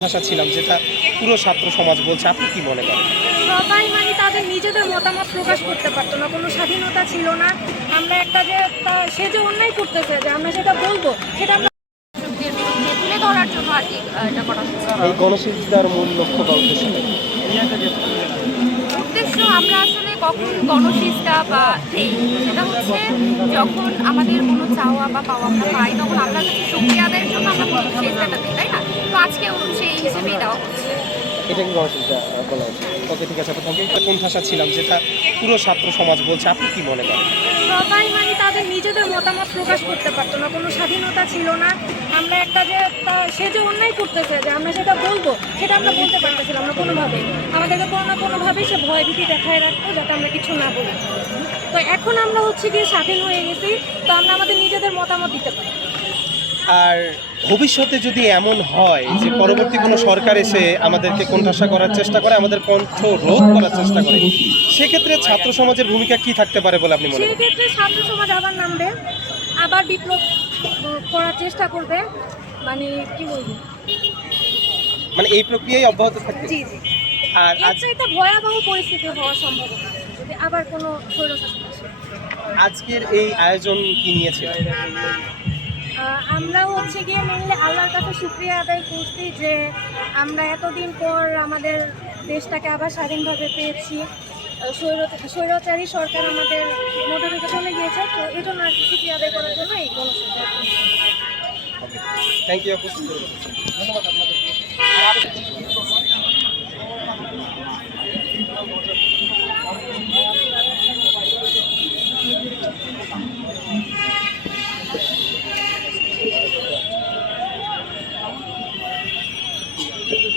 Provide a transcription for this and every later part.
ভাষা ছিলাম যেটা পুরো ছাত্র সমাজ বলছে। আপনি কি মনে করেন? সবাই মানে তাদের নিজেদের মতামত প্রকাশ করতে পারতো না কোনো স্বাধীনতা ছিল না। আমরা একটা যে সে যে অন্যায় করতেছে যে আমরা সেটা বলব সেটা আমরা তুলে ধরার জন্য আর কি এটা করা এই গণশিক্ষার মূল লক্ষ্য বা উদ্দেশ্য উদ্দেশ্য আমরা আসলে কখন বা এই সেটা হচ্ছে যখন আমাদের কোনো চাওয়া বা পাওয়া আমরা পাই তখন আমরা সুক্রিয়া আদায়ের জন্য আমরা দিই তাই না? আজকেও সেই হিসেবেই দেওয়া হচ্ছে। এটা কি বলা হচ্ছে? ওকে ঠিক আছে আপনাকে কোন ভাষা ছিলাম যেটা পুরো ছাত্র সমাজ বলছে আপনি কি মনে করেন? সবাই মানে তাদের নিজেদের মতামত প্রকাশ করতে পারতো না কোনো স্বাধীনতা ছিল না। আমরা একটা যে সে যে অন্যায় করতেছে যে আমরা সেটা বলব সেটা আমরা বলতে পারতেছিলাম না কোনোভাবেই। আমাদেরকে কোনো না কোনোভাবেই সে ভয় ভীতি দেখায় রাখতো যাতে আমরা কিছু না বলি। তো এখন আমরা হচ্ছে গিয়ে স্বাধীন হয়ে গেছি তো আমরা আমাদের নিজেদের মতামত দিতে পারি। আর ভবিষ্যতে যদি এমন হয় যে পরবর্তী কোনো সরকার এসে আমাদেরকে কোণঠাসা করার চেষ্টা করে আমাদের কণ্ঠ রোধ করার চেষ্টা করে সেক্ষেত্রে ছাত্র সমাজের ভূমিকা কি থাকতে পারে বলে আপনি মনে করেন? ক্ষেত্রে ছাত্র সমাজ আবার নামবে আবার বিপ্লব করার চেষ্টা করবে মানে কি বলব? মানে এই প্রক্রিয়ায় অব্যাহত থাকবে? জি জি। আর আজ চাইতে ভয়াবহ পরিস্থিতি হওয়ার সম্ভাবনা যদি আবার কোনো স্বৈরশাসন আসে। আজকের এই আয়োজন কি নিয়েছে? আমরা হচ্ছে গিয়ে মেনলি আল্লাহর কাছে শুক্রিয়া আদায় করছি যে আমরা এতদিন পর আমাদের দেশটাকে আবার স্বাধীনভাবে পেয়েছি। স্বৈরাচারী সরকার আমাদের থেকে চলে গিয়েছে, তো এই জন্য আর কি শুক্রিয়া আদায় করার জন্য এই গণসংযোগ থ্যাংক ইউ ধন্যবাদ আপনাদের।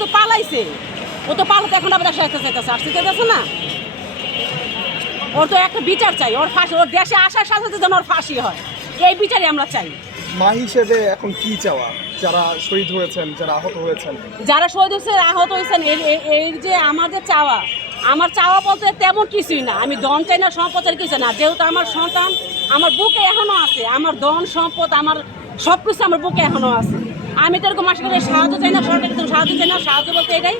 তো পালাইছে। ও তো পালাতে এখন আবার সাথে চাইতেছে। আর শিখাইতেছে না। ওর তো একটা বিচার চাই। ওর ফাঁসি ওর দেশে আসার সাথে সাথে যেন ওর ফাঁসি হয়। এই বিচারই আমরা চাই। মা হিসেবে এখন কি চাওয়া? যারা শহীদ হয়েছেন যারা আহত হয়েছেন। যারা শহীদ হয়েছে আহত হয়েছেন এই যে আমাদের চাওয়া আমার চাওয়া বলতে তেমন কিছুই না। আমি দন চাই না সম্পদের কিছু না। যেহেতু আমার সন্তান আমার বুকে এখনও আছে। আমার দন সম্পদ আমার সব কিছু আমার বুকে এখনও আছে। আমি তো এরকম মাসে সাহায্য চাই না সরকারের জন্য সাহায্য চাই না সাহায্য বলতে এটাই।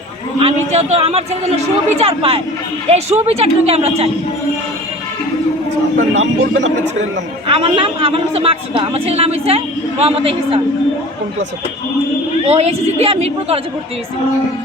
আমি যেহেতু আমার ছেলের জন্য সুবিচার পায় এই সুবিচারটুকু আমরা চাই। আপনার নাম বলবেন আপনার ছেলের নাম? আমার নাম আমার হচ্ছে মাকসুদা। আমার ছেলের নাম হয়েছে মোহাম্মদ হিসান কোন ক্লাসে? ও এসএসসি দিয়ে মিরপুর কলেজে ভর্তি হয়েছে।